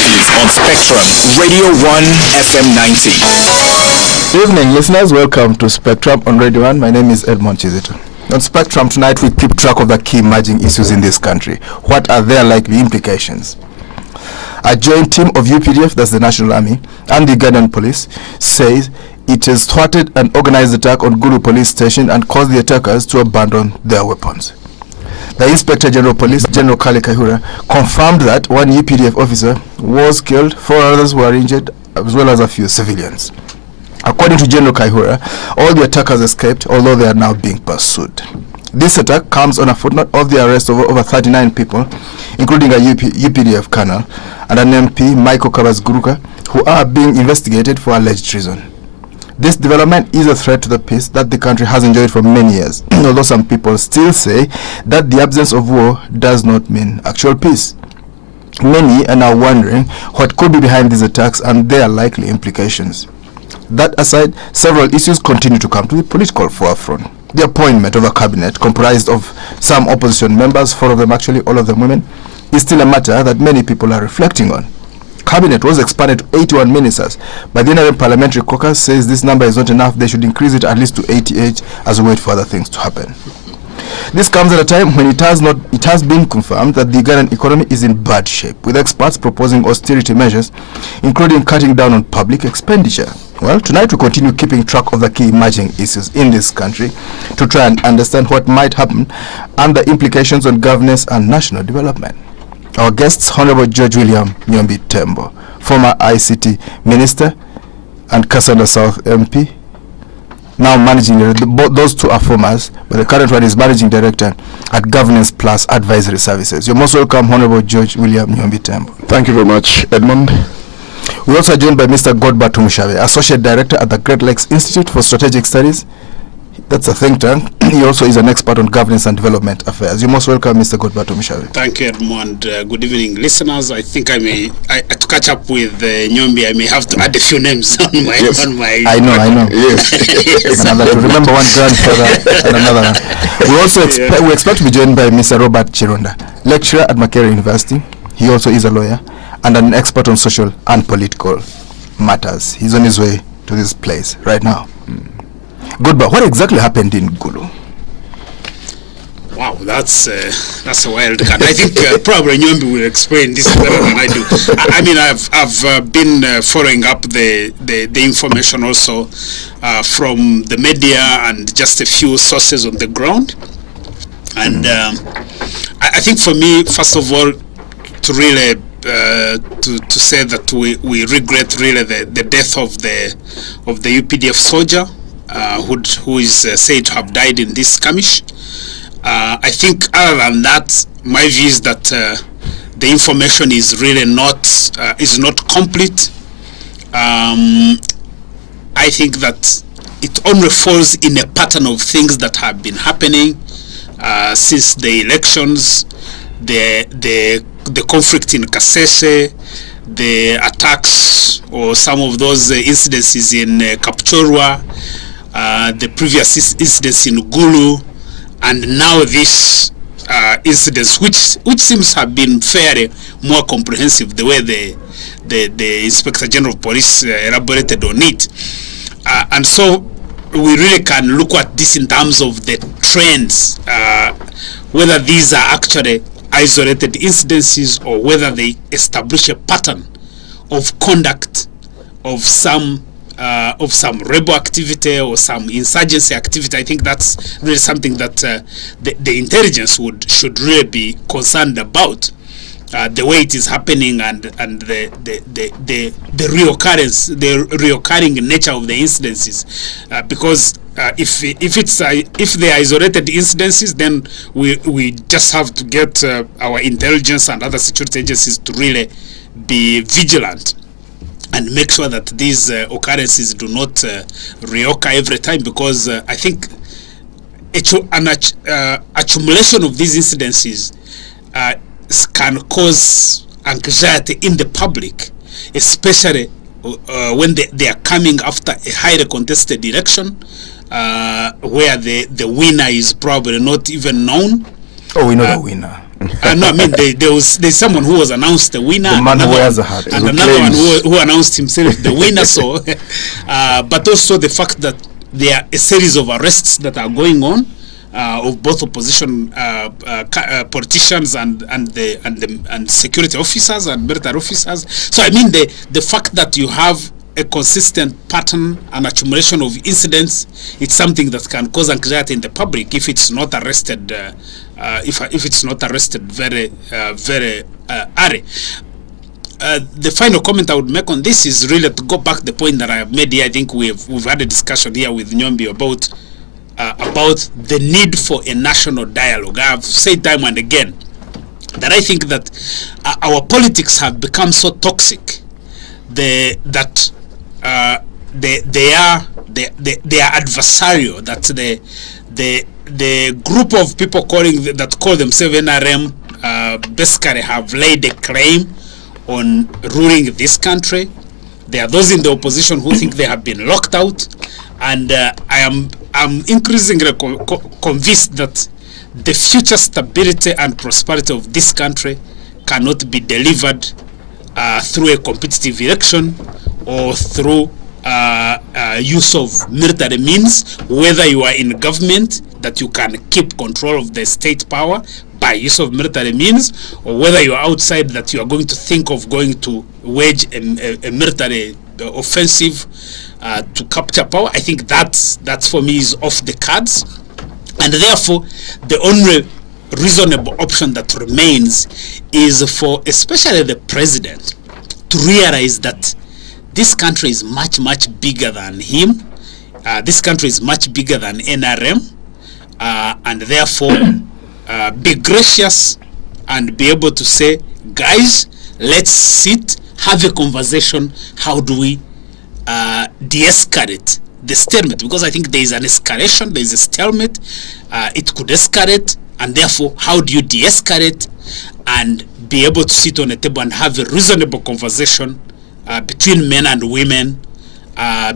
Celebrities on Spectrum, Radio 1 FM 90. Good evening, listeners. Welcome to Spectrum on Radio 1. My name is Edmond Chizito. On Spectrum tonight, we keep track of the key emerging issues in this country. What are their likely implications? A joint team of UPDF, that's the National Army, and the Ugandan Police, says it has thwarted an organized attack on Gulu Police Station and caused the attackers to abandon their weapons. The Inspector General Police, General Kale Kahura, confirmed that one UPDF officer was killed, 4 others were injured, as well as a few civilians. According to General Kahura, all the attackers escaped, although they are now being pursued. This attack comes on a footnote of the arrest of over 39 people, including a UPDF colonel and an MP, Michael Kabazguruka, who are being investigated for alleged treason. This development is a threat to the peace that the country has enjoyed for many years, although some people still say that the absence of war does not mean actual peace. Many are now wondering what could be behind these attacks and their likely implications. That aside, several issues continue to come to the political forefront. The appointment of a cabinet comprised of some opposition members, 4 of them actually, all of them women, is still a matter that many people are reflecting on. Cabinet was expanded to 81 ministers, but the NRM Parliamentary Caucus says this number is not enough. They should increase it at least to 88 as we wait for other things to happen. This comes at a time when it has been confirmed that the Ugandan economy is in bad shape, with experts proposing austerity measures, including cutting down on public expenditure. Well, tonight we continue keeping track of the key emerging issues in this country to try and understand what might happen and the implications on governance and national development. Our guests, Honorable George William Nyombi Thembo, former ICT Minister and Kasanda South MP, now managing director. Those two are formers, but the current one is managing director at Governance Plus Advisory Services. You're most welcome, Honorable George William Nyombi Thembo. Thank you very much, Edmond. We're also joined by Mr. Godber Tumushabe, Associate Director at the Great Lakes Institute for Strategic Studies. That's a think tank. He also is an expert on governance and development affairs. You're most welcome, Mr. Godber Tumushabe. Thank you, Edmond. Good evening, listeners. I think to catch up with Nyombi, I may have to add a few names on my. Yes. On my I know. Yes. Another to remember one grandfather and another one. We also we expect to be joined by Mr. Robert Chironda, lecturer at Makerere University. He also is a lawyer and an expert on social and political matters. He's on his way to this place right now. Godber, what exactly happened in Gulu? Wow, that's a wild card. I think probably Nyombi will explain this better than I do. I mean, I've been following up the information also from the media and just a few sources on the ground. And I think for me, first of all, to really to say that we regret really the death of the UPDF soldier who is said to have died in this skirmish. I think other than that, my view is that the information is really not complete. I think that it only falls in a pattern of things that have been happening since the elections, the conflict in Kasese, the attacks or some of those incidences in Kapchorwa, the previous incidents in Gulu, and now this incidents, which seems to have been fairly more comprehensive, the way the Inspector General of Police elaborated on it. And so we really can look at this in terms of the trends, whether these are actually isolated incidences or whether they establish a pattern of conduct of some rebel activity or some insurgency activity. I think that's really something that the intelligence should really be concerned about, the way it is happening and the reoccurring nature of the incidences, because if they are isolated incidences, then we just have to get our intelligence and other security agencies to really be vigilant and make sure that these occurrences do not reoccur every time, because I think an accumulation of these incidences can cause anxiety in the public, especially when they are coming after a highly contested election, where the winner is probably not even known. Oh, we know the winner. No, I mean there's someone who was announced the winner. The man who wears a hat. And another one who announced himself the winner. So, but also the fact that there are a series of arrests that are going on of both opposition politicians and security officers and military officers. So I mean the fact that you have a consistent pattern and accumulation of incidents, it's something that can cause anxiety in the public if it's not arrested. If it's not arrested very early. The final comment I would make on this is really to go back to the point that I have made here. I think we've had a discussion here with Nyombi about the need for a national dialogue. I've said time and again that I think that our politics have become so toxic that they are adversarial. That the group of people that call themselves NRM basically have laid a claim on ruling this country. There are those in the opposition who think they have been locked out, and I'm increasingly convinced that the future stability and prosperity of this country cannot be delivered through a competitive election or through use of military means, whether you are in government that you can keep control of the state power by use of military means, or whether you are outside that you are going to think of going to wage a military offensive to capture power. I think that's for me is off the cards, and therefore the only reasonable option that remains is for especially the president to realize that this country is much bigger than him. This country is much bigger than NRM, and therefore be gracious and be able to say, guys, let's sit, have a conversation. How do we de-escalate the stalemate? Because I think there is an escalation, there is a stalemate. It could escalate, and therefore, how do you de-escalate and be able to sit on a table and have a reasonable conversation between men and women,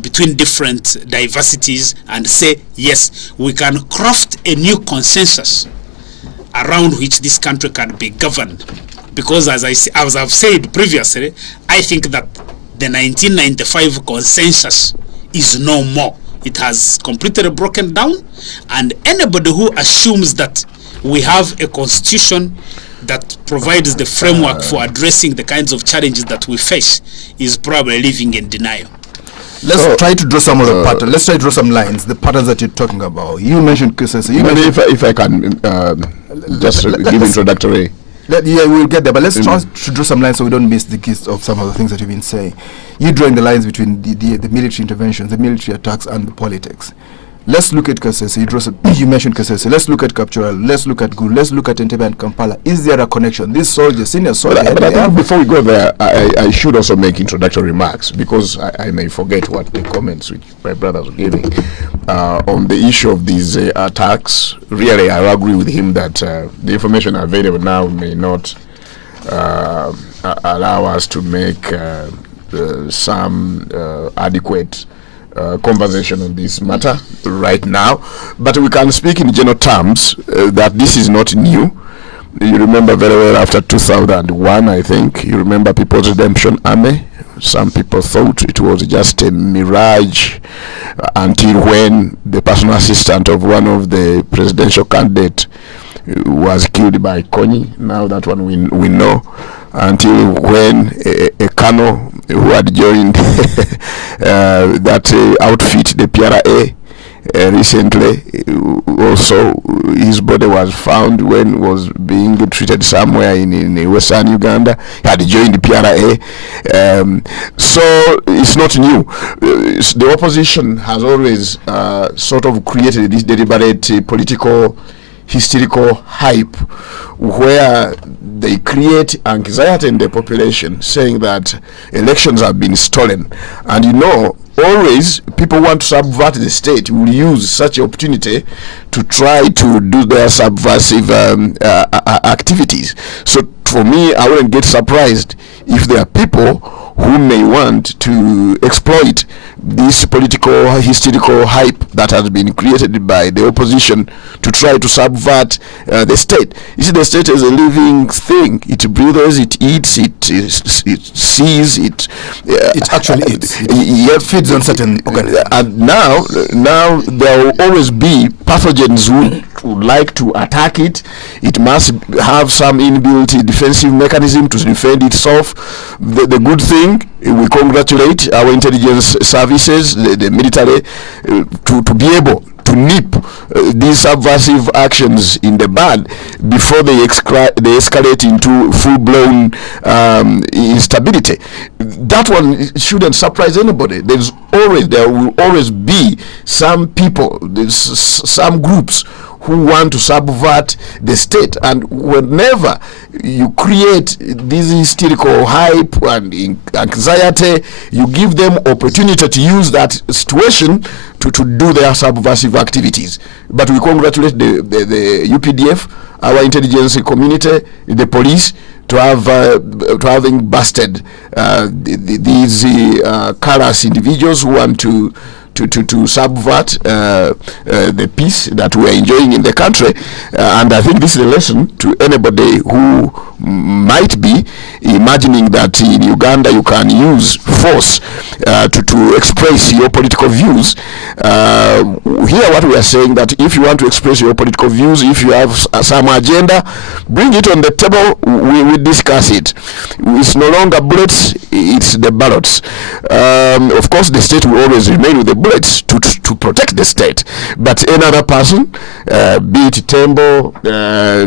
between different diversities, and say, yes, we can craft a new consensus around which this country can be governed. Because as I've said previously, I think that the 1995 consensus is no more. It has completely broken down, and anybody who assumes that we have a constitution that provides the framework for addressing the kinds of challenges that we face is probably living in denial. Let's try to draw some of the patterns. Let's try to draw some lines, the patterns that you're talking about. You mentioned Kasanda. If I can just give introductory. We'll get there, but let's try to draw some lines so we don't miss the gist of some of the things that you've been saying. You're drawing the lines between the military interventions, the military attacks, and the politics. Let's look at Kasese. You mentioned Kasese. Let's look at Kapchorel. Let's look at Gulu. Let's look at Entebbe and Kampala. Is there a connection? These soldiers, senior soldiers. But I think before we go there, I should also make introductory remarks, because I may forget what the comments which my brothers were giving on the issue of these attacks. Really, I agree with him that the information available now may not allow us to make some adequate conversation on this matter right now, but we can speak in general terms that this is not new. You remember very well after 2001, I think, you remember People's Redemption Army. Some people thought it was just a mirage until when the personal assistant of one of the presidential candidates was killed by Konyi. Now that one we know. Until when a colonel who had joined that outfit, the PRA, recently, also his body was found when was being treated somewhere in western Uganda. He had joined the PRA. So it's not new. The opposition has always sort of created this deliberate political hysterical hype where they create anxiety in the population, saying that elections have been stolen. And you know, always people want to subvert the state will use such an opportunity to try to do their subversive activities. So for me, I wouldn't get surprised if there are people who who may want to exploit this political hysterical hype that has been created by the opposition to try to subvert the state. You see, the state is a living thing. It breathes, it eats, it sees, it actually eats. It feeds on certain organisms. And now there will always be pathogens who would like to attack it. It must have some inbuilt defensive mechanism to defend itself. The good thing, we congratulate our intelligence services, the military, to be able to nip these subversive actions in the bud before they escalate into full-blown instability. That one shouldn't surprise anybody. There will always be some people, some groups who want to subvert the state, and whenever you create this hysterical hype and anxiety, you give them opportunity to use that situation to do their subversive activities. But we congratulate the UPDF, our intelligence community, the police, to having busted these callous individuals who want to subvert the peace that we are enjoying in the country. And I think this is a lesson to anybody who might be imagining that in Uganda you can use force to express your political views. Here what we are saying, that if you want to express your political views, if you have some agenda, bring it on the table. We discuss it. It's no longer bullets, it's the ballots. Of course the state will always remain with the bullets to protect the state, but another person, be it Thembo,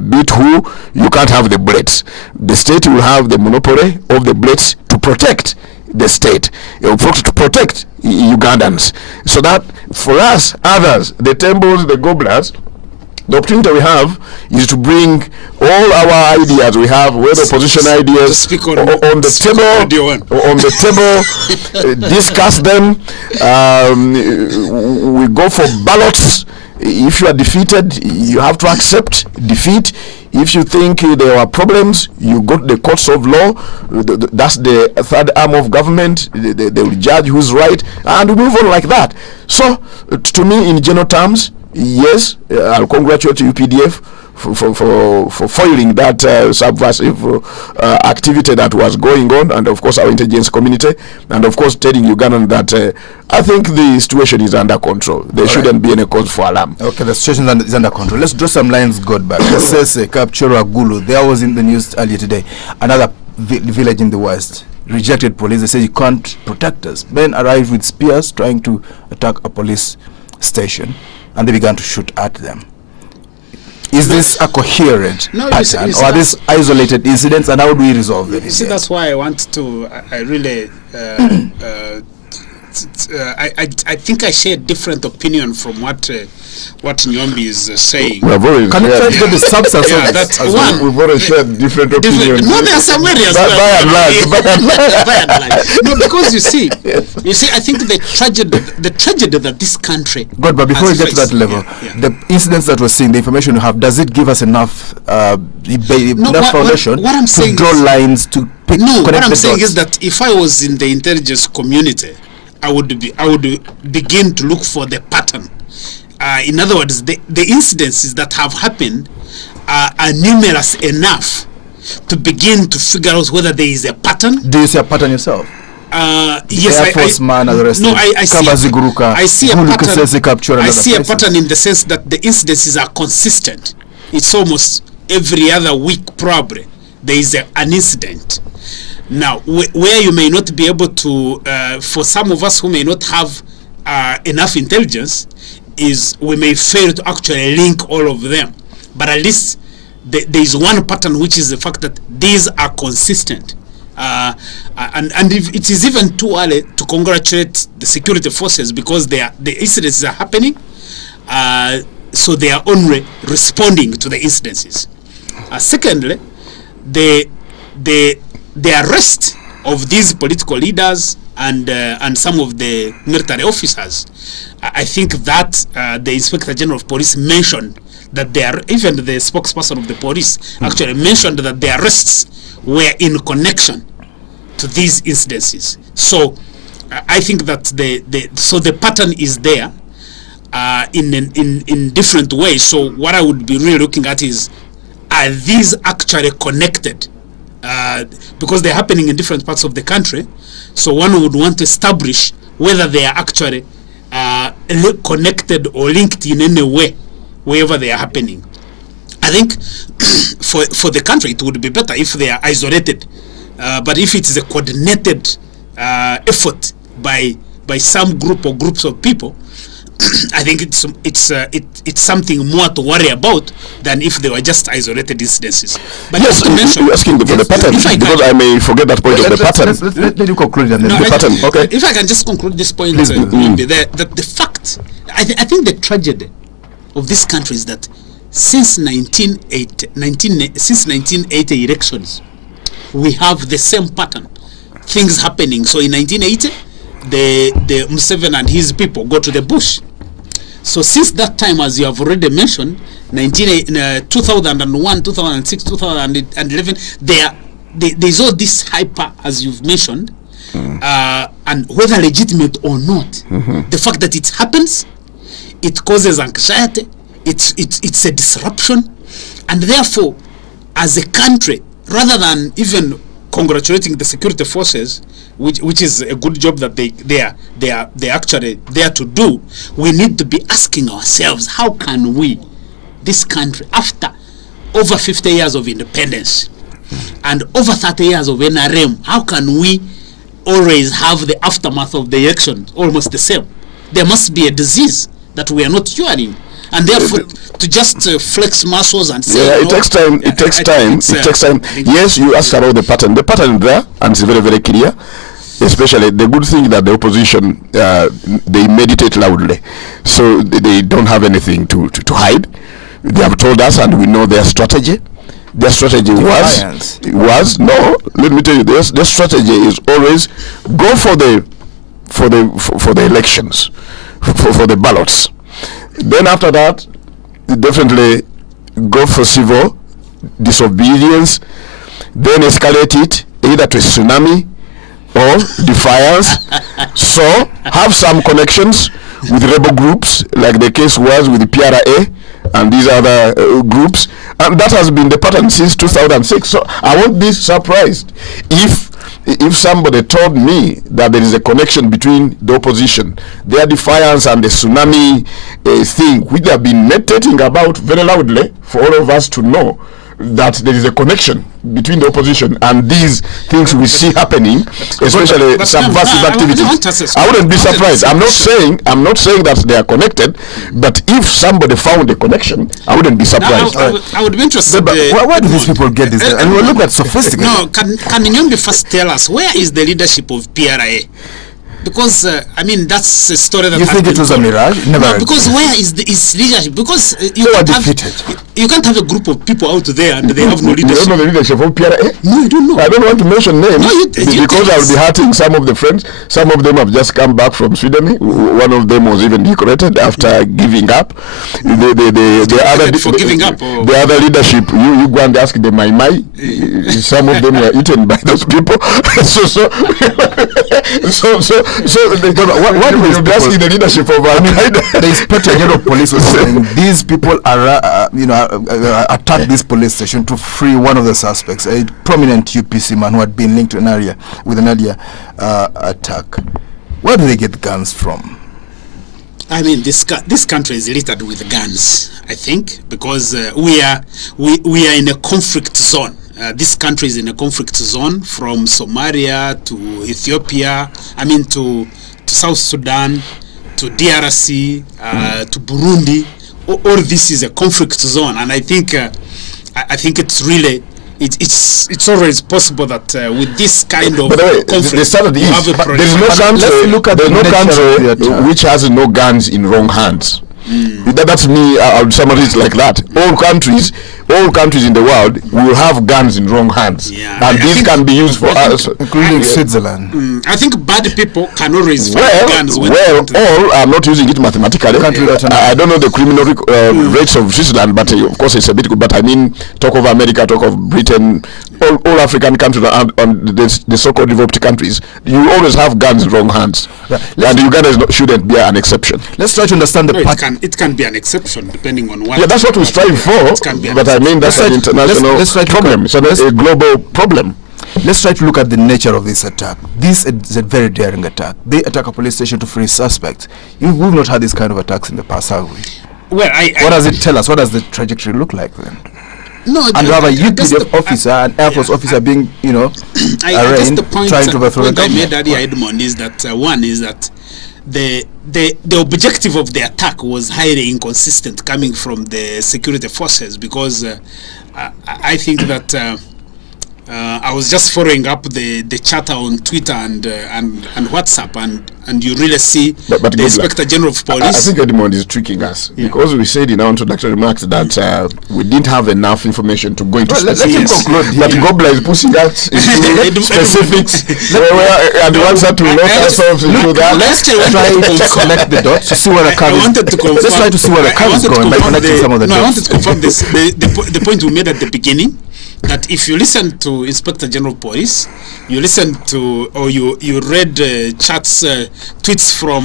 be it who, you can't have the bullets. The state will have the monopoly of the bullets to protect the state, to protect Ugandans. So that for us, others, the Thembos, the Godbers, the opportunity we have is to bring all our ideas we have, whether opposition ideas, on the table, discuss them. We go for ballots. If you are defeated, you have to accept defeat. If you think there are problems, you go to the courts of law. That's the third arm of government. They will judge who's right, and we move on like that. So, to me, in general terms, yes, I'll congratulate UPDF for foiling that subversive activity that was going on, and of course our intelligence community, and of course telling Ugandan that I think the situation is under control. There shouldn't be any cause for alarm. Okay, the situation is under control. Let's draw some lines, Godber. Kasese, Kapchorwa, Gulu. There was in the news earlier today. Another village in the west rejected police. They said you can't protect us. Men arrived with spears trying to attack a police station, and they began to shoot at them. Is this a coherent pattern, or are these isolated incidents, and how do we resolve them? See, that's why I want to, I really, I think I share a different opinion from what Nyombi is saying. Can you try to get the substance of that? We've already shared different opinions. No, there are some areas. By and large. No, because you see, I think the tragedy that this country. But before we get to that level, the incidents that we're seeing, the information you have, does it give us enough foundation to draw lines to pick? No, what I'm saying is that if I was in the intelligence community, I would begin to look for the pattern. In other words, the incidences that have happened are numerous enough to begin to figure out whether there is a pattern. Do you see a pattern yourself? Yes, Air Force man arrested. No, I see a pattern. I see a pattern in the sense that the incidences are consistent. It's almost every other week, probably there is an incident. Now, where you may not be able to, for some of us who may not have enough intelligence, is we may fail to actually link all of them. But at least there is one pattern, which is the fact that these are consistent. And if it is even too early to congratulate the security forces, because the incidences are happening, so they are only responding to the incidences. Secondly, the arrest of these political leaders and some of the military officers, I think that the Inspector General of Police mentioned that even the spokesperson of the police actually mentioned that the arrests were in connection to these incidences. So I think that the pattern is there in different ways. So what I would be really looking at is, are these actually connected? Because they're happening in different parts of the country. So one would want to establish whether they are actually connected or linked in any way wherever they are happening. I think for the country it would be better if they are isolated, but if it is a coordinated effort by some group or groups of people, I think it's something more to worry about than if they were just isolated incidences. But yes, you're asking for the pattern, because I may forget that point of the pattern. Let you conclude and then the pattern. Okay. If I can just conclude this point, the fact, I think the tragedy of this country is that since 1980 elections, we have the same pattern, things happening. So in 1980, the Museveni and his people go to the bush. So since that time, as you have already mentioned, 2001, 2006, 2011, there's all this hyper, as you've mentioned, and whether legitimate or not, the fact that it happens, it causes anxiety, it's a disruption, and therefore, as a country, rather than even congratulating the security forces, which is a good job that they are actually there to do, we need to be asking ourselves, how can we, this country, after over 50 years of independence and over 30 years of NRM, how can we always have the aftermath of the election almost the same? There must be a disease that we are not curing. And therefore, to just flex muscles and say, it takes time. It takes time. Yes, you asked about the pattern. The pattern is there, and it's very, very clear. Especially the good thing that the opposition, they meditate loudly, so they don't have anything to hide. They have told us, and we know their strategy. Their strategy was no. Let me tell you, their strategy is always go for the elections, for the ballots. Then after that, definitely go for civil disobedience, then escalate it either to a tsunami or defiance. So have some connections with rebel groups, like the case was with the PRA and these other groups, and that has been the pattern since 2006. So I won't be surprised if somebody told me that there is a connection between the opposition, their defiance, and the tsunami thing, which they have been meditating about very loudly for all of us to know that there is a connection between the opposition and these things we see happening, especially some massive activities. I wouldn't be surprised. I'm not saying that they are connected, but if somebody found a connection, I wouldn't be surprised. I would be interested. But why do these people get this? And we look at sophisticated. No, can Nyombi first tell us where is the leadership of PRA? Because that's a story that you think it was a mirage? Never. No, because where is leadership? Because you can't have a group of people out there and they have no leadership. You don't know the leadership of PRA? No, you don't know. I don't want to mention names because I will be hurting some of the friends. Some of them have just come back from Sweden. One of them was even decorated after giving up. The other leadership, you go and ask the Mai. Some of them were eaten by those people. What is the leadership of the Inspector General of Police was saying these people are attacked this police station to free one of the suspects, a prominent UPC man who had been linked to an earlier attack. Where do they get guns from? This country is littered with guns, I think, because we are in a conflict zone. This country is in a conflict zone from Somalia to Ethiopia, to South Sudan, to DRC, to Burundi. All this is a conflict zone, and I think it's really it's always possible that with this kind of conflict, there's no country which has no guns in wrong hands. That's me. I would summarize it like that. All countries all countries in the world will have guns in wrong hands, and these can be used for us, including Switzerland. I think bad people can always find guns. All are not using it mathematically. I don't know the criminal rates of Switzerland, but of course it's a bit good. But I mean, talk of America, talk of Britain, all African countries and the so-called developed countries. You always have guns in wrong hands, and Uganda shouldn't be an exception. Let's try to understand the it can be an exception depending on what. Yeah, that's what we strive for. But I mean, that's an international problem. It's a global problem. Let's try to look at the nature of this attack. This is a very daring attack. They attack a police station to free suspects. We've not had these kind of attacks in the past, have we? Well, what does it tell us? What does the trajectory look like then? No, and you have a UPDF officer, an Air Force officer being, arraigned, trying to overthrow the government. I made earlier, Edmond, is that one is that the objective of the attack was highly inconsistent coming from the security forces, because I think that I was just following up the chatter on Twitter and WhatsApp, and you really see but the Inspector General of Police. I think Edmond is tricking us, because we said in our introductory remarks that we didn't have enough information to go into specifics. But Godber is pushing us into specifics, and he wants us to lock ourselves into that. Let's try to connect the dots to see where the car is. Let's try to see where the car is going by connecting some of the dots. I wanted to confirm this. The point we made at the beginning, that if you listen to Inspector General of Police, you listen to, or you read chats, tweets from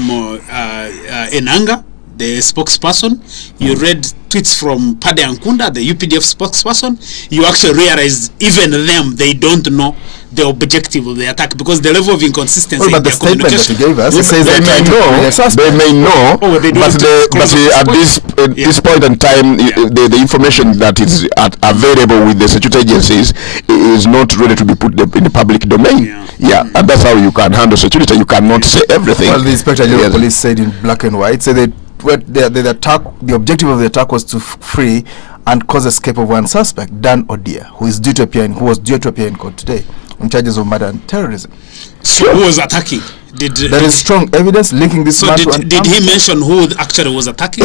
Enanga, the spokesperson, you read tweets from Pade Ankunda, the UPDF spokesperson, you actually realize even them, they don't know the objective of the attack, because the level of inconsistency but the statement that he gave us, says they may know, but at this point in time, the information that is available with the security agencies is not ready to be put in the public domain. And that's how you can handle security. You cannot say everything. Well, the Inspector General of Police said in black and white, said the objective of the attack was to free and cause escape of one suspect, Dan Odia, who was due to appear in court today on charges of murder and terrorism. So who was attacking? There is strong evidence linking this man to an did he mention who actually was attacking?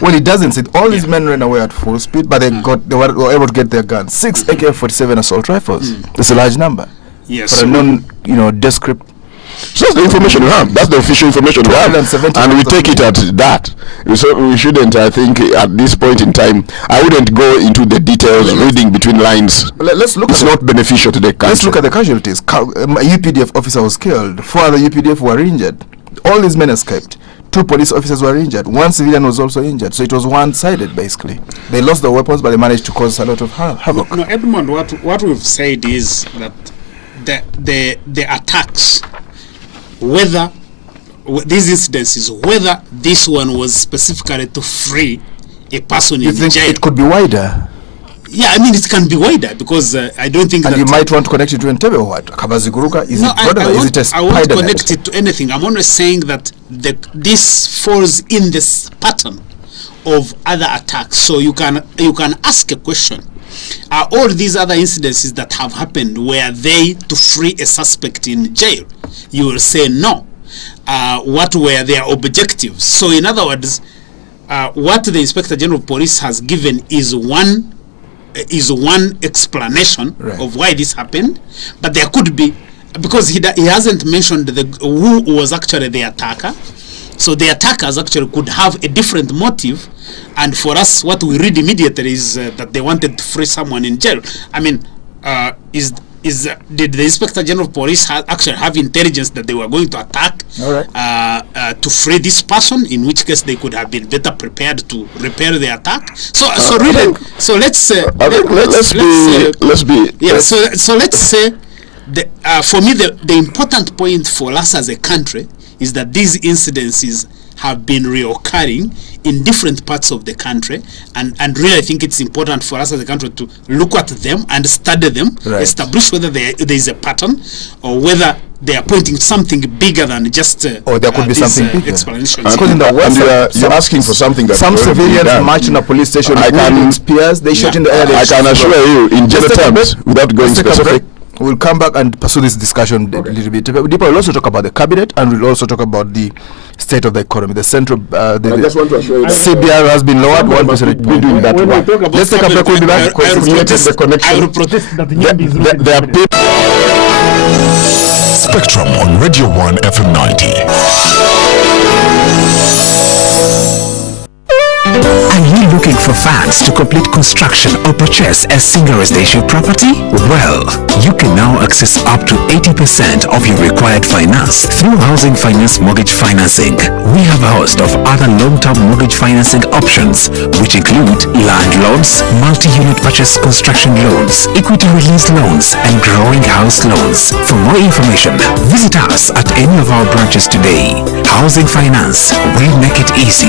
Well, he doesn't. Say all these men ran away at full speed, but they were able to get their guns. 6 AK-47 assault rifles. That's a large number. Yes. For a non-descript. So that's the information we have. That's the official information we have, and we take it at that. So we shouldn't, I think, at this point in time, I wouldn't go into the details, reading between lines. Let's look. It's not beneficial to the country. Let's look at the casualties. A UPDF officer was killed. 4 other UPDF were injured. All these men escaped. 2 police officers were injured. 1 civilian was also injured. So it was one-sided, basically. They lost their weapons, but they managed to cause a lot of havoc. No, Edmond, what we've said is that the attacks, whether these incidences, whether this one was specifically to free a person in jail. It could be wider? Yeah, I mean, it can be wider, because I don't think and that... you might want to connect it to Thembo or what? Kabaziguruka? Is it broader? Is it a spider I won't connect it to anything. I'm only saying that this falls in this pattern of other attacks. So you can ask a question. Are all these other incidences that have happened, were they to free a suspect in jail? You will say no. What were their objectives? So in other words, what the Inspector General of Police has given is one explanation of why this happened, but there could be, because he hasn't mentioned who was actually the attacker. So the attackers actually could have a different motive, and for us, what we read immediately is that they wanted to free someone in jail. I mean, did the Inspector General of Police actually have intelligence that they were going to attack to free this person? In which case, they could have been better prepared to repair the attack. So let's say, for me, the important point for us as a country is that these incidences have been reoccurring in different parts of the country, and really I think it's important for us as a country to look at them and study them, establish whether there is a pattern, or whether they are pointing something bigger than just or there could be something bigger. Explanations. Because in the West, you're asking for something that some civilians marched in a police station with spears. They shot in the air. I can assure you, in general terms, without going specific. We'll come back and pursue this discussion a little bit deeper. We'll also talk about the cabinet, and we'll also talk about the state of the economy. The central, I just want to assure you that CBR has been lowered 1%. be doing that one. Let's take a break. We'll be back. I will protest that Nyombi is losing There are people. Spectrum on Radio 1 FM 90. Are you looking for funds to complete construction or purchase a single residential property? Well, you can now access up to 80% of your required finance through housing finance mortgage financing. We have a host of other long-term mortgage financing options, which include land loans, multi-unit purchase construction loans, equity release loans, and growing house loans. For more information, visit us at any of our branches today. Housing Finance, we make it easy.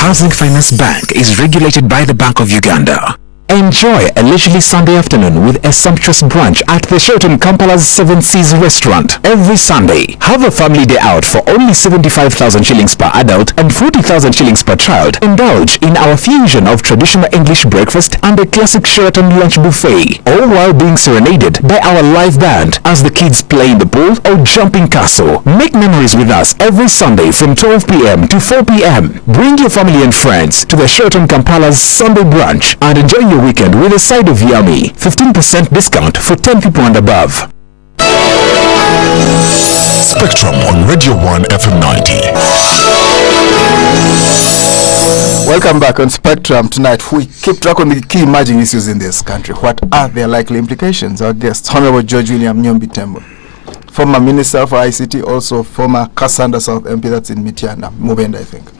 Housing Finance Bank is regulated by the Bank of Uganda. Enjoy a leisurely Sunday afternoon with a sumptuous brunch at the Sheraton Kampala's 7 Seas restaurant every Sunday. Have a family day out for only 75,000 shillings per adult and 40,000 shillings per child. Indulge in our fusion of traditional English breakfast and a classic Sheraton lunch buffet, all while being serenaded by our live band as the kids play in the pool or jumping castle. Make memories with us every Sunday from 12 p.m. to 4 p.m. Bring your family and friends to the Sheraton Kampala's Sunday brunch and enjoy your weekend with a side of yummy. 15% discount for 10 people and above. Spectrum on Radio 1 FM 90. Welcome back on Spectrum. Tonight we keep track on the key emerging issues in this country. What are their likely implications? Our guest, Honorable George William Nyombi Thembo, former Minister for ICT, also former Kasanda South MP, that's in Mitiana, Mubende, I think.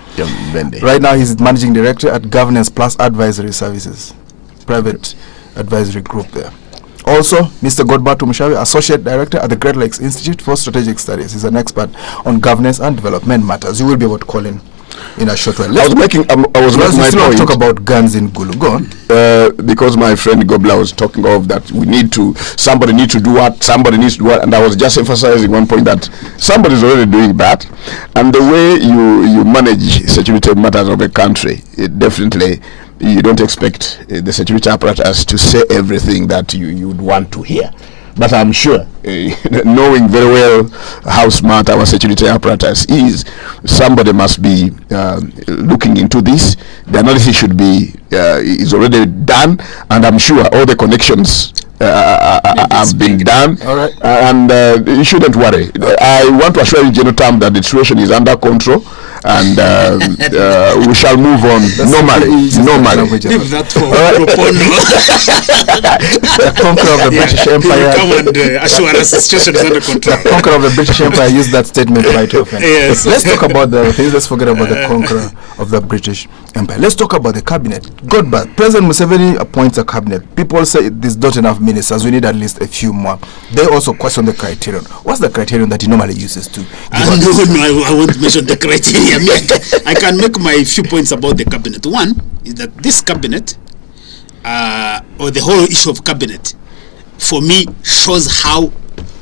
Right now he's Managing Director at Governance Plus Advisory Services, private advisory group there. Also, Mr. Godber Tumushabe, Associate Director at the Great Lakes Institute for Strategic Studies. He's an expert on governance and development matters. You will be able to call in a short while. I was making my point. Talk about guns in Gulu. Go on. Because my friend Godber was talking of that somebody needs to do what, somebody needs to do what, and I was just emphasizing one point that somebody is already doing that, and the way you manage security matters of a country, it definitely, you don't expect the security apparatus to say everything that you would want to hear. But I'm sure, knowing very well how smart our security apparatus is, somebody must be looking into this. The analysis should be is already done, and I'm sure all the connections have been done. All right. And you shouldn't worry. I want to assure you, General Tam, that the situation is under control, and we shall move on normally. Leave that for The conqueror of the British Empire. Come and assure us the situation is under control. The conqueror of the British Empire used that statement quite often. Yes. Let's talk about the things. Let's forget about the conqueror of the British Empire. Let's talk about the cabinet. Godber, President Museveni appoints a cabinet. People say there's not enough ministers. We need at least a few more. They also question the criterion. What's the criterion that he normally uses to? I won't mention the criteria. I can make my few points about the cabinet. One is that this cabinet, or the whole issue of cabinet, for me shows how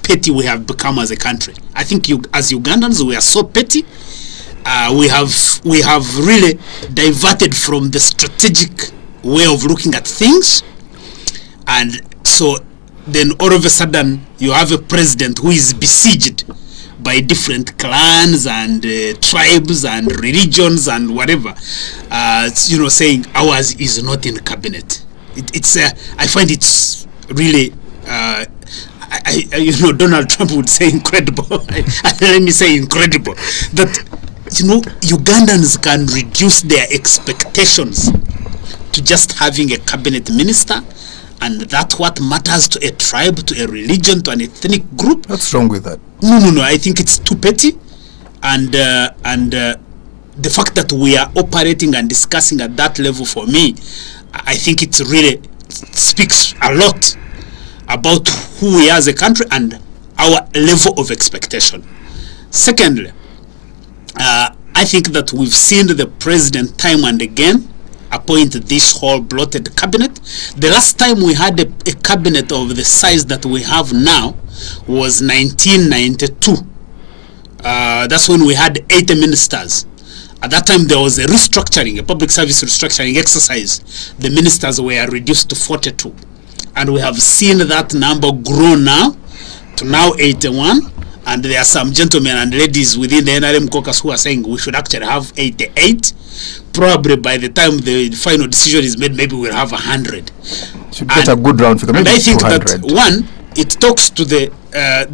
petty we have become as a country. I think as Ugandans, we are so petty. We have really diverted from the strategic way of looking at things, and so then all of a sudden you have a president who is besieged by different clans and tribes and religions and whatever, saying ours is not in cabinet. I find it's really, Donald Trump would say incredible. Let me say incredible that Ugandans can reduce their expectations to just having a cabinet minister, and that's what matters to a tribe, to a religion, to an ethnic group. What's wrong with that? No. I think it's too petty, and the fact that we are operating and discussing at that level, for me, I think it really speaks a lot about who we are as a country and our level of expectation. Secondly, I think that we've seen the president time and again appoint this whole bloated cabinet. The last time we had a cabinet of the size that we have now was 1992. That's when we had 80 ministers. At that time there was a restructuring, a public service restructuring exercise. The ministers were reduced to 42. And we have seen that number grow now to now 81. And there are some gentlemen and ladies within the NRM caucus who are saying we should actually have 88. Probably by the time the final decision is made, maybe we'll have 100. Should get a good round figure. And I think 200. that, one, it talks to the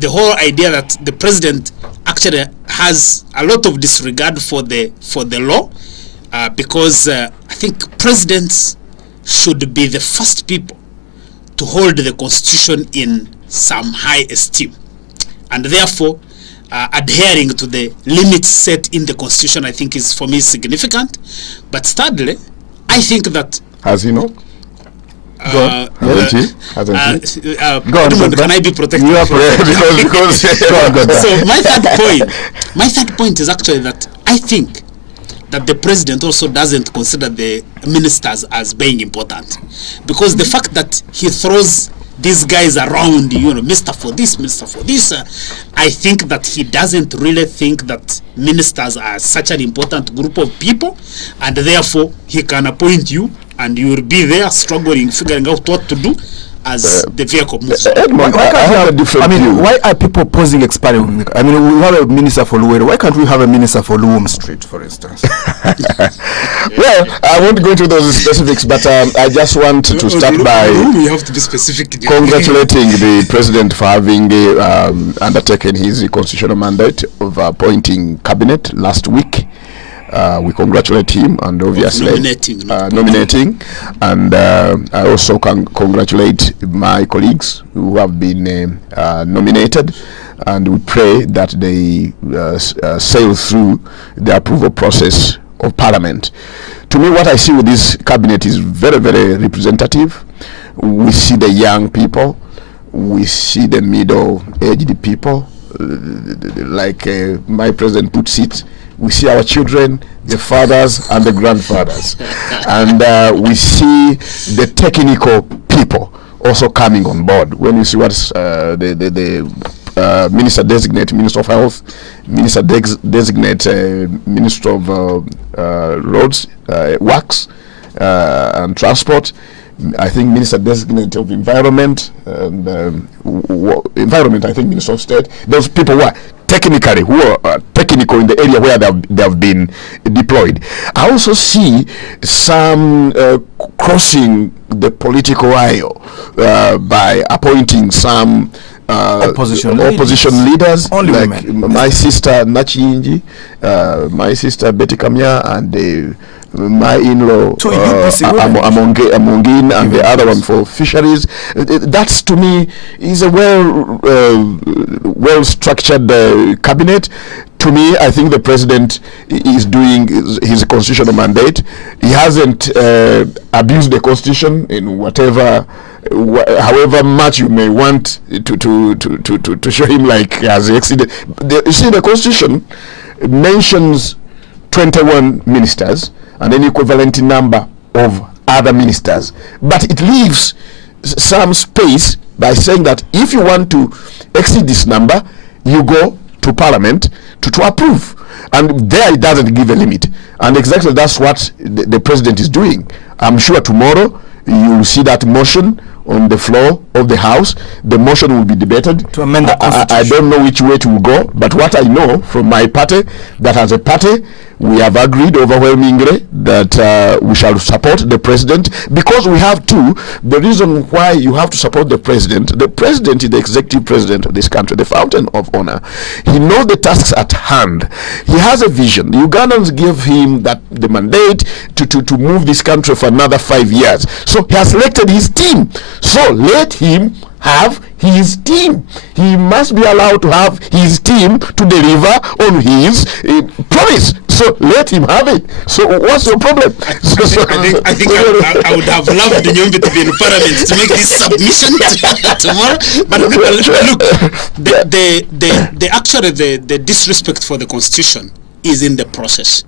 whole idea that the president actually has a lot of disregard for the law, because I think presidents should be the first people to hold the constitution in some high esteem, and therefore adhering to the limits set in the constitution, I think, is for me significant. But thirdly, I think that has he not? Hasn't he? Can I be protected? You are protected because So my third point is actually that I think that the president also doesn't consider the ministers as being important, because the fact that he throws these guys around, minister for this, I think that he doesn't really think that ministers are such an important group of people, and therefore he can appoint you and you will be there struggling, figuring out what to do as the vehicle moves. Edmund, I have a different view. Why are people posing experiment? I mean, we have a minister for Luwero. Why can't we have a minister for Luwum Street, for instance? Well, I won't go into those specifics, but I just want to start by you have to be specific. Congratulating the president for having undertaken his constitutional mandate of appointing cabinet last week. We congratulate him, and obviously nominating, and I also can congratulate my colleagues who have been nominated, and we pray that they sail through the approval process of Parliament. To me, what I see with this cabinet is very, very representative. We see the young people, we see the middle-aged people, like my president puts it. We see our children, the fathers and the grandfathers, and we see the technical people also coming on board. When you see what's the minister designate, Minister of Health, minister designate, Minister of Roads, Works and Transport, I think Minister designate of Environment, and Environment, I think Minister of State. Those people who are technical in the area where they have been deployed. I also see some crossing the political aisle by appointing some opposition leaders Only like women. My sister Nachinji, my sister Betty Kamya, and my in-law Amongin, and the other one for fisheries. That's, to me, is a well-structured cabinet. To me, I think the president is doing his constitutional mandate. He hasn't abused the constitution in however much you may want to show him like he has exceeded. You see, the constitution mentions 21 ministers and an equivalent number of other ministers, but it leaves some space by saying that if you want to exceed this number, you go to Parliament to approve, and there it doesn't give a limit, and exactly that's what the president is doing. I'm sure tomorrow you will see that motion on the floor of the House. The motion will be debated to amend the Constitution. I don't know which way it will go, but what I know from my party, that as a party we have agreed overwhelmingly that we shall support the president, because we have to. The reason why you have to support the president is the executive president of this country, the fountain of honor. He knows the tasks at hand. He has a vision. The Ugandans give him the mandate to move this country for another 5 years. So he has selected his team. So let him have his team. He must be allowed to have his team to deliver on his promise. So let him have it. So what's your problem? I think I would have loved Nyombi to be in Parliament to make this submission tomorrow. But look, the disrespect for the Constitution is in the process,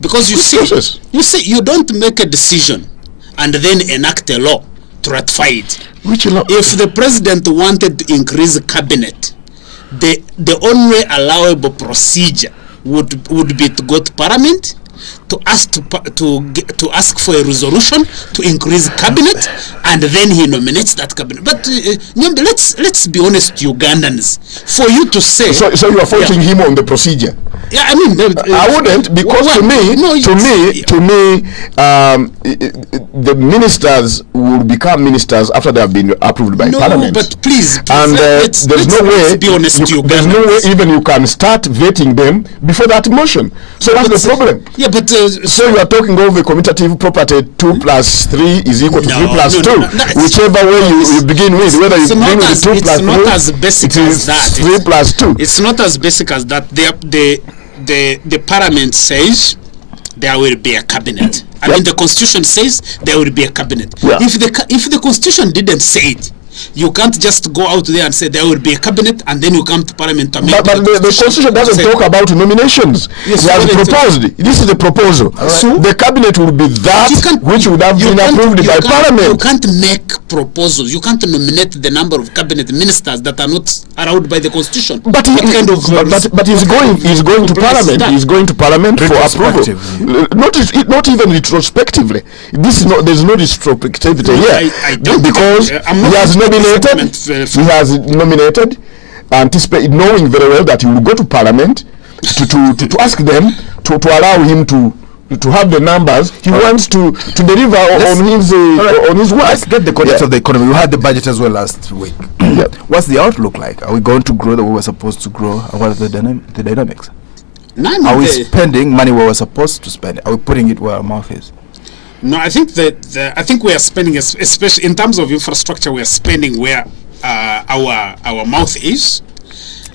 because you see, you don't make a decision and then enact a law to ratify it. Which law? If the president wanted to increase the cabinet, the only allowable procedure would be to go to Parliament, to ask for a resolution to increase cabinet, and then he nominates that cabinet. But Nyombi, let's be honest, Ugandans. For you to say, so you are faulting him on the procedure. Yeah, I mean, I wouldn't, because to me, the ministers will become ministers after they have been approved by Parliament. But please, and there's no way. Be honest, there's no way even you can start vetting them before that motion. So that's the problem. Yeah, but so you are talking of a commutative property: 2 plus 3 is equal to 3 plus 2. Whichever way you begin with, whether you begin with 2 plus 3, it's not as basic as that. 3 plus 2. It's not as basic as that. The Parliament says there will be a cabinet. I mean, the Constitution says there will be a cabinet. Yeah. If the Constitution didn't say it, you can't just go out there and say there will be a cabinet and then you come to Parliament to make but the Constitution doesn't talk about nominations. Yes, he has proposed. This is the proposal. Right. So the cabinet will be that which would have been approved by Parliament. You can't make proposals. You can't nominate the number of cabinet ministers that are not allowed by the Constitution. But he's going to Parliament. He's going to Parliament for approval. Not even retrospectively. There's no retrospectivity here. I don't, because he has nominated, knowing very well that he will go to Parliament to ask them to allow him to have the numbers he wants to deliver on his work. Let's get the context of the economy. We had the budget as well last week. What's the outlook like? Are we going to grow the way we're supposed to grow? And what are the dynamics? Are we spending money where we're supposed to spend? Are we putting it where our mouth is? No, I think I think we are spending, especially in terms of infrastructure, we are spending where our mouth is.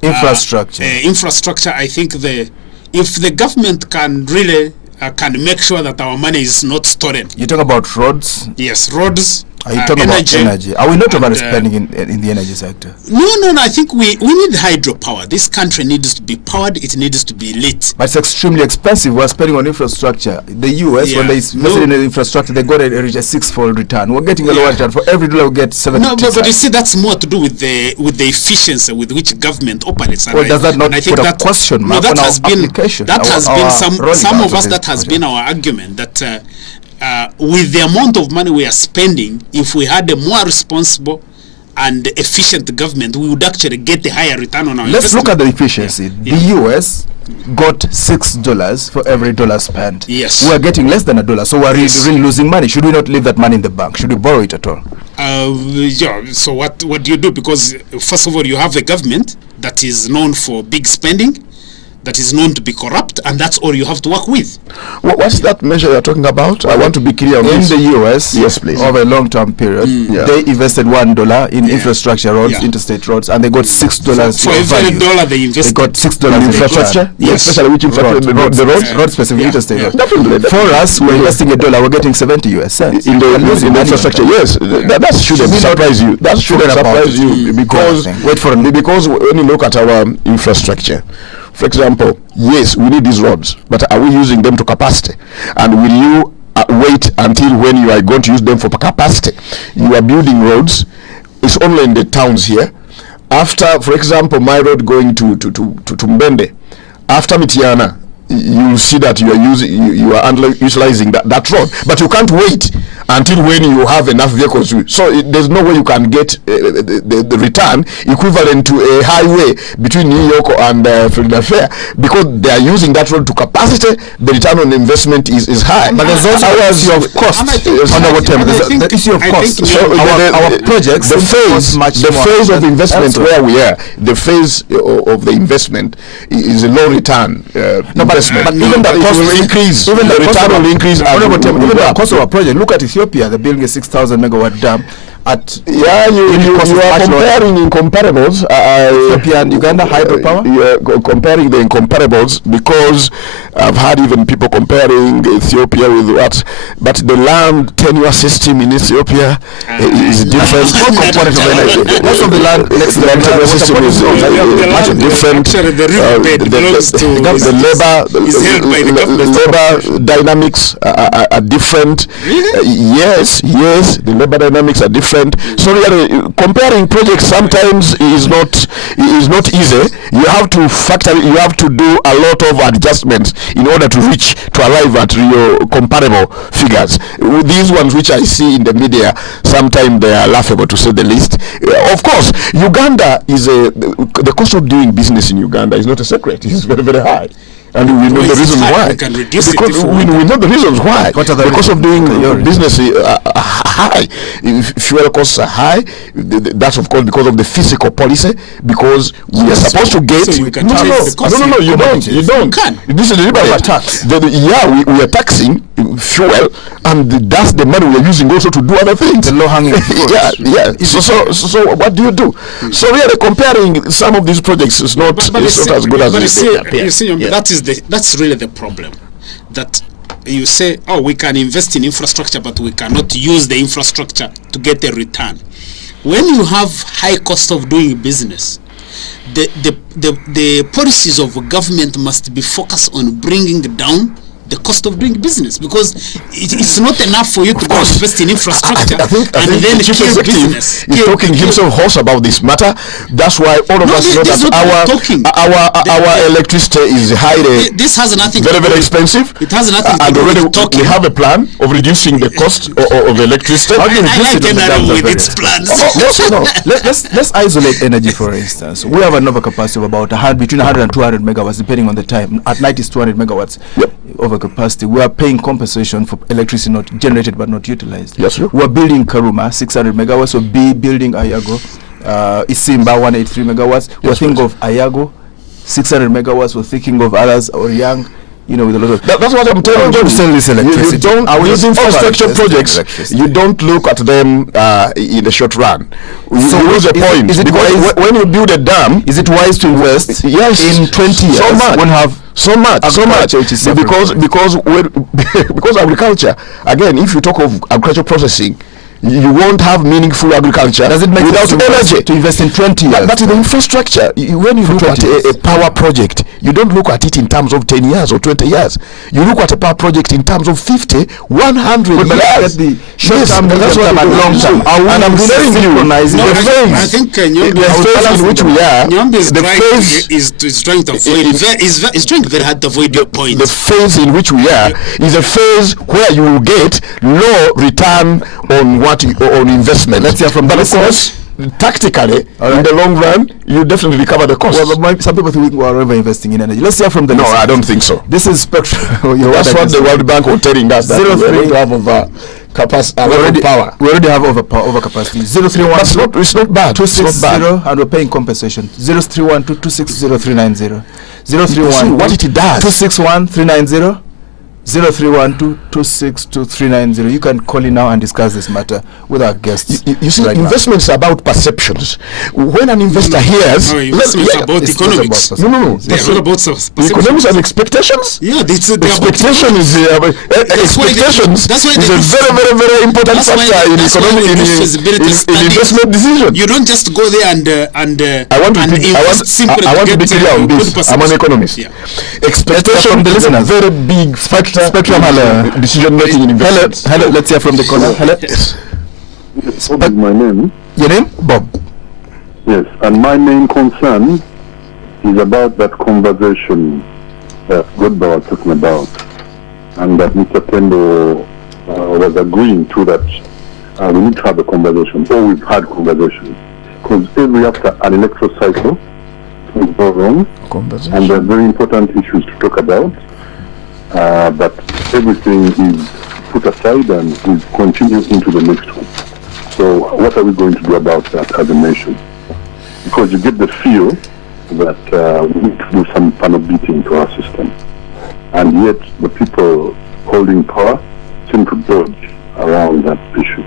Infrastructure. Infrastructure. I think if the government can really can make sure that our money is not stolen. You talk about roads. Yes, roads. Are you talking about energy? Are we not overspending in the energy sector? No. I think we need hydropower. This country needs to be powered. It needs to be lit. But it's extremely expensive. We're spending on infrastructure. The US, when they invested in the infrastructure, they got a 6-fold return. We're getting a lower return. For every dollar, we get 70 cents. No, but you see, that's more to do with the efficiency with which government operates. Well, does that not put a question mark on our application? That has been some of us. That has been our argument that. With the amount of money we are spending, if we had a more responsible and efficient government, we would actually get a higher return on our investment. Let's look at the efficiency. The US got $6 for every dollar spent. Yes. We are getting less than $1, so we're really losing money. Should we not leave that money in the bank? Should we borrow it at all? So what do you do? Because first of all, you have a government that is known for big spending, that is known to be corrupt, and that's all you have to work with. What's that measure you're talking about? I want to be clear on this. In the US, yes, please, over a long-term period, they invested $1 in infrastructure roads, interstate roads, and they got $6 for every dollar they invested. They got $6 in infrastructure. Yes, especially which infrastructure? The roads, road specific interstate roads. Definitely. For us, we're investing $1, we're getting 70 US cents in the infrastructure. Yes, that shouldn't surprise you. That shouldn't surprise you because because when you look at our infrastructure. For example, yes, we need these roads, but are we using them to capacity? And will you wait until when you are going to use them for capacity? You are building roads. It's only in the towns here. After, for example, my road going to Mbende, after Mitiana, you will see that you are utilizing that road, but you can't wait until when you have enough vehicles. So there's no way you can get the return equivalent to a highway between New York and Philadelphia, because they are using that road to capacity. The return on investment is high. But there's also an issue of cost. The issue of cost. So our projects, the phase of investment where we are, the phase of the investment is a low return. But even the cost will increase. Even the return will increase. Even the cost of our project. Look at Ethiopia. They're building a 6,000 megawatt dam. You are comparing incomparables. Ethiopia and Uganda hydropower. You are comparing the incomparables because I've had even people comparing Ethiopia with what, but the land tenure system in Ethiopia is different. Most of the land next to the tenure system is much different. The labor dynamics are different. Yes, the labor dynamics are different. So really, comparing projects sometimes is not easy. You have to do a lot of adjustments in order to arrive at real comparable figures. These ones which I see in the media, sometimes they are laughable, to say the least. Of course, Uganda the cost of doing business in Uganda is not a secret. It's very, very high. And we know the reasons why. Because we know the reasons why. What are the cost of doing business high. Fuel costs are high. That's of course because of the fiscal policy. Because we are supposed to get. So you can no, you don't. You don't. This is the liberal tax. We are taxing fuel, and that's the money we are using also to do other things. The low hanging fruit. Yeah. So what do you do? So really comparing some of these projects is not as good as they appear. You see, that's really the problem. That you say, oh, we can invest in infrastructure, but we cannot use the infrastructure to get a return. When you have high cost of doing business, the policies of government must be focused on bringing down the cost of doing business, because it's not enough for you to go invest in infrastructure I think then the chief kill executive business. is talking himself hoarse about this matter. That's why all of us know that our electricity is highly this has nothing very, very expensive. It has nothing to and do already with talking. we have a plan of reducing the cost of electricity. I like NRM with its plans. Let's isolate energy, for instance. We have an overcapacity of about between 100 and 200 megawatts, depending on the time. At night is 200 megawatts. Yep. Overcapacity. We are paying compensation for electricity not generated but not utilized. Yes, sir. We are building Karuma 600 megawatts. So B building Ayago, Isimba 183 megawatts. We're thinking of Ayago 600 megawatts. We're thinking of others or Young. With a lot of that's what I'm telling you. Sell this electricity. You don't. These infrastructure projects, you don't look at them in the short run. So you lose a point. Is it because wise, when you build a dam, is it wise to invest? Yes, in 20 years. So much. When have so much because agriculture. Again, if you talk of agricultural processing, you won't have meaningful agriculture. Does it make without energy to invest in 20 years? But in the infrastructure, when you look at a power project, you don't look at it in terms of 10 years or 20 years. You look at a power project in terms of 50, 100 years. The short term, that's what and long term. And I'm telling you, I think the phase in which we are, Nyombi is trying to avoid. Is trying very hard to avoid your point. The phase in which we are is a phase where you will get low return on investment. Let's hear from but of course, tactically, in the long run, you definitely recover the cost. Well, some people think we are over investing in energy. Let's hear from the No, I don't think so. This is Spectrum. That's what the World Bank was telling us. That we already have power. We already have overcapacity. 031. It's not bad. 260, and we're paying compensation. 031 260 390. 031 what it does. 261 390. 0312262 You can call in now and discuss this matter with our guests. You see, investments are about perceptions. When an investor hears, investments are about economics. No. They're all about economics and expectations. Yeah, expectation is expectations. That's why is a very, very, very important factor in economic in investment decision. You don't just go there and I want to be clear on this. I'm an economist. Yeah. Expectation, the listeners, very big factor. Spectrum decision making in investments. Hello, let's hear from the caller. Hello. Yes. Bob is my name. Your name? Bob. Yes, and my main concern is about that conversation that Godber was talking about, and that Mr. Thembo was agreeing to, that we need to have a conversation, or we've had conversations, because every after an electoral cycle, things go wrong, and there are very important issues to talk about. But everything is put aside and we continue into the next one. So what are we going to do about that as a nation? Because you get the feel that we need to do some panel beating to our system. And yet the people holding power seem to dodge around that issue.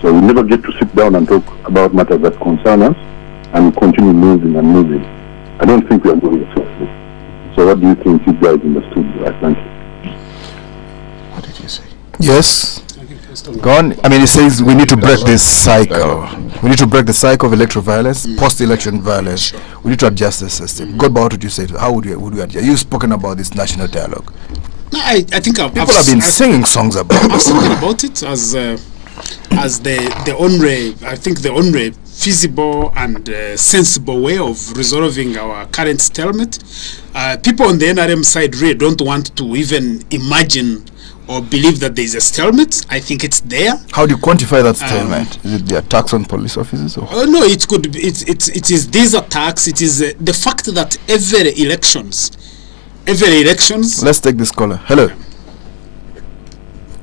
So we never get to sit down and talk about matters that concern us and continue moving and moving. I don't think we are moving swiftly. So what do you think you guys in the studio? Thank you. What did you say? Yes. Go on. I mean, it says we need to break this cycle. We need to break the cycle of electoral violence, post-election violence. We need to adjust the system. Godber, what would you say? How would you adjust? You've spoken about this national dialogue. No, I think people have been singing songs about it. I've spoken about it as the honorary. I think the honorary feasible and sensible way of resolving our current stalemate. People on the NRM side really don't want to even imagine or believe that there is a stalemate. I think it's there. How do you quantify that stalemate? Is it the attacks on police officers? Or? No, it could be. It is these attacks. It is the fact that every elections. Let's take this caller. Hello.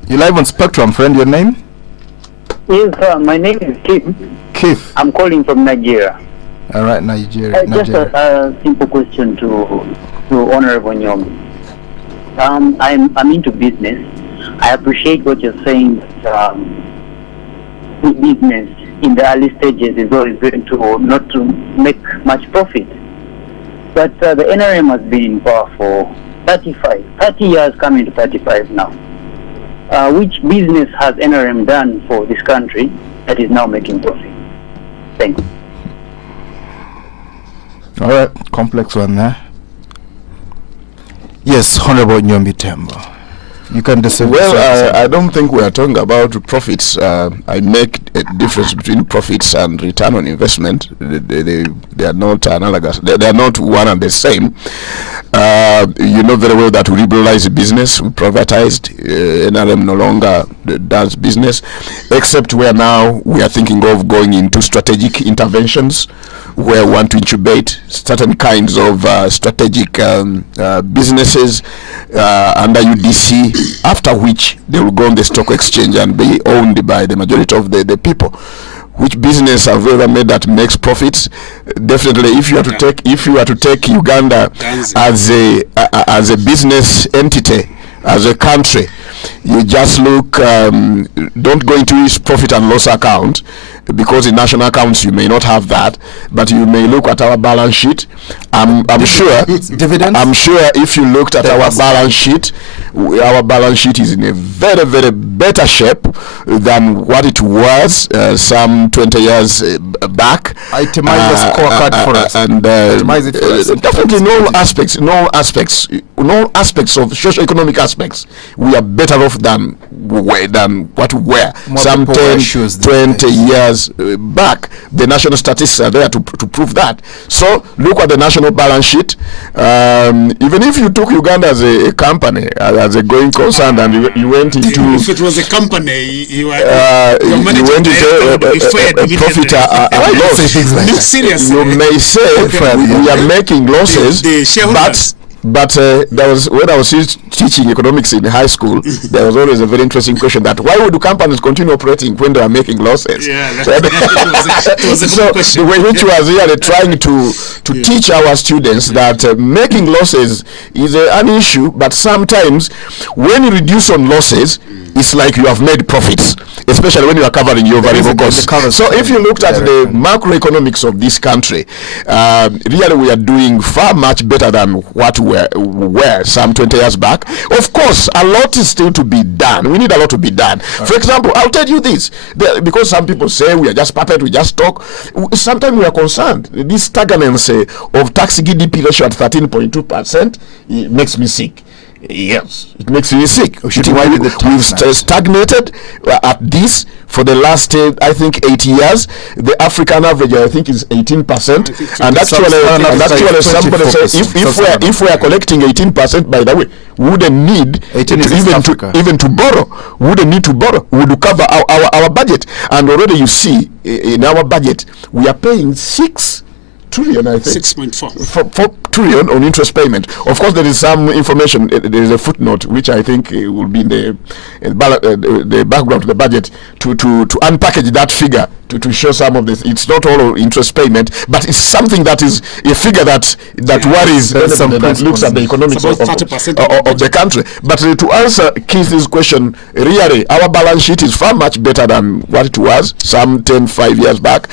You live on Spectrum, friend. Your name? Yes, my name is Keith. Keith. I'm calling from Nigeria. All right, Nigeria. Just a simple question to Honorable Nyombi. I'm into business. I appreciate what you're saying. Business in the early stages is always going to not to make much profit. But the NRM has been in power for 30 years, coming to 35 now. Which business has NRM done for this country that is now making profit? Thank you. All right, complex one there. Yes, Honorable Nyombi Thembo. You can decide. Well, I don't think we are talking about profits. I make a difference between profits and return on investment. They are not analogous. They are not one and the same. You know very well that we liberalized the business, we privatized. NRM no longer does business, except where now we are thinking of going into strategic interventions, where we want to incubate certain kinds of strategic businesses under UDC, after which they will go on the stock exchange and be owned by the majority of the people. Which business have we ever made that makes profits? Definitely, if you are to take Uganda as a business entity, as a country, you just look. Don't go into its profit and loss account, because in national accounts you may not have that, but you may look at our balance sheet. I'm sure dividends. I'm sure if you looked at our balance sheet is in a very, very better shape than what it was some 20 years back. Itemize the scorecard for us. And itemize it for us. Definitely in all aspects of socio-economic aspects, we are better off than what we were some 10, 20 years back. The national statistics are there to prove that. So look at the national balance sheet. Even if you took Uganda as a company, as a going concern, and you went into, if it was a company, you went into a profit and loss. Seriously, you may say we are making losses, but there was, when I was teaching economics in high school, there was always a very interesting question that why would companies continue operating when they are making losses? Yeah, it was a good question. Which was really trying to teach our students that making losses is an issue, but sometimes when you reduce on losses, it's like you have made profits, especially when you are covering your variable costs. So if you looked at the macroeconomics of this country, really we are doing far much better than what we were some 20 years back. Of course, a lot is still to be done. We need a lot to be done. For example, I'll tell you this, because some people say we are just puppet, we just talk. Sometimes we are concerned. This stagnancy of tax GDP ratio at 13.2% makes me sick. Yes, it makes me sick. We've stagnated at this for the last, I think, 8 years. The African average, I think, is 18%. And actually, somebody said, if we are collecting 18%, by the way, we wouldn't need even to borrow. We wouldn't need to borrow. We would cover our budget. And already you see, in our budget, we are paying 6 trillion, I think. 6.4 trillion on interest payment. Of course, there is some information. There is a footnote which I think will be in the background to the budget to unpackage that figure to show some of this. It's not all interest payment, but it's something that is a figure that worries, that looks at the economics of the country. But to answer Keith's question, really, our balance sheet is far much better than what it was some 5 years back.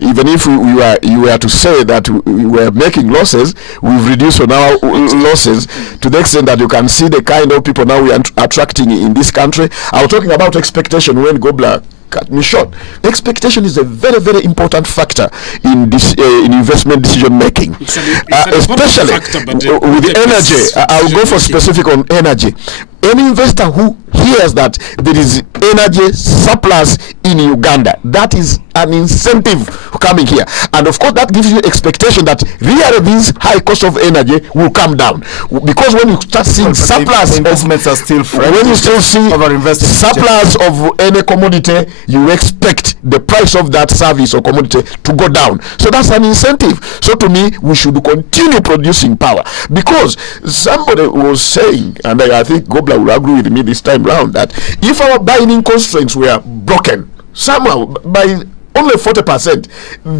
Even if you were to say that we were making losses, we've reduced on our losses to the extent that you can see the kind of people now we are attracting in this country. I was talking about expectation when Godber cut me short. Expectation is a very, very important factor in this in investment decision making, especially with energy. I'll go for specific on energy. Any investor who hears that there is energy surplus in Uganda, that is an incentive coming here, and of course that gives you expectation that really these high cost of energy will come down, because when you start seeing surplus, investments are still fresh. When you still see surplus of any commodity, you expect the price of that service or commodity to go down. So that's an incentive. So to me, we should continue producing power, because somebody was saying, and I think Godber will agree with me this time round, that if our binding constraints were broken somehow by only 40%,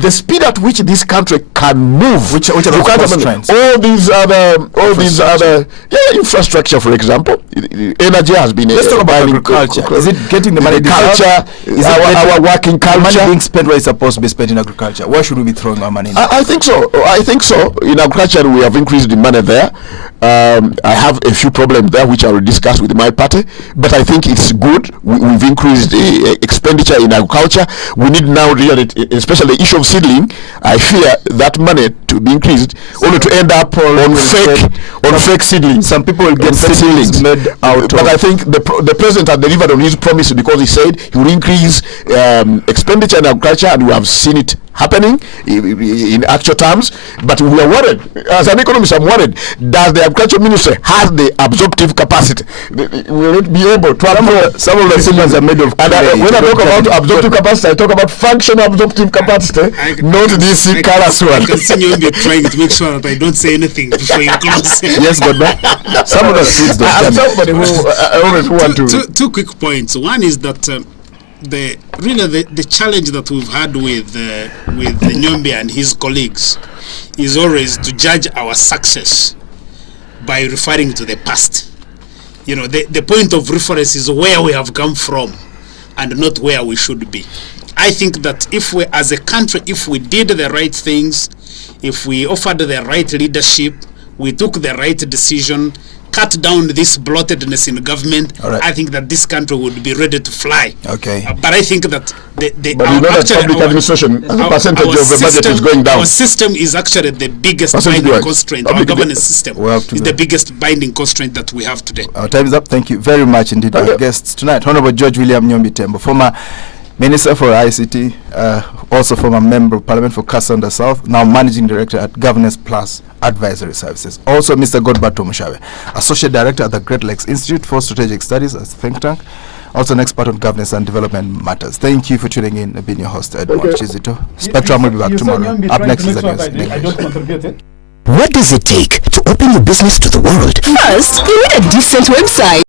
the speed at which this country can move, which are the constraints? all these other infrastructure, for example, energy has been. Let's talk about agriculture. Is it getting the money? Culture, is our working culture, money being spent where it's supposed to be spent in agriculture? Where should we be throwing our money? I think so. In agriculture, we have increased the money there. I have a few problems there which I will discuss with my party, but I think it's good. We've increased the expenditure in agriculture. We need now, really, especially the issue of seedling. I fear that money to be increased, only to end up on fake seedlings. Some people will get seedlings made out. But I think the president had delivered on his promise, because he said he will increase expenditure in agriculture, and we have seen it happening in actual terms. But we are worried. As an economist, I'm worried. Does the agriculture ministry have the absorptive capacity? Will it be able to absorb? Some of the seedlings are made of clay. And when I talk about absorptive capacity, I talk about functional absorptive capacity, not this callous one. I can see Nyombi trying to make sure that I don't say anything before you close. Yes, Godber. Some of the seeds I'm somebody who always want to. Two quick points. One is that the challenge that we've had with Nyombi and his colleagues is always to judge our success by referring to the past. The point of reference is where we have come from and not where we should be. I think that if we, as a country, if we did the right things, if we offered the right leadership, we took the right decision, cut down this bloatedness in government, right, I think that this country would be ready to fly. Okay. But I think that but you know that public administration, as a percentage of the budget is going down. Our system is actually the biggest binding constraint. Our governance system is the biggest binding constraint that we have today. Our time is up. Thank you very much indeed. Our guests tonight, Honorable George William Nyombi Thembo, former Minister for ICT, also former Member of Parliament for Kasanda South, now Managing Director at Governance Plus Advisory Services. Also Mr. Godber Tumushabe, Associate Director at the Great Lakes Institute for Strategic Studies as a think tank, also an expert on governance and development matters. Thank you for tuning in and being your host, Edmond Chizito. Spectrum will be back tomorrow. Up next is the news in English. What does it take to open your business to the world? First, you need a decent website.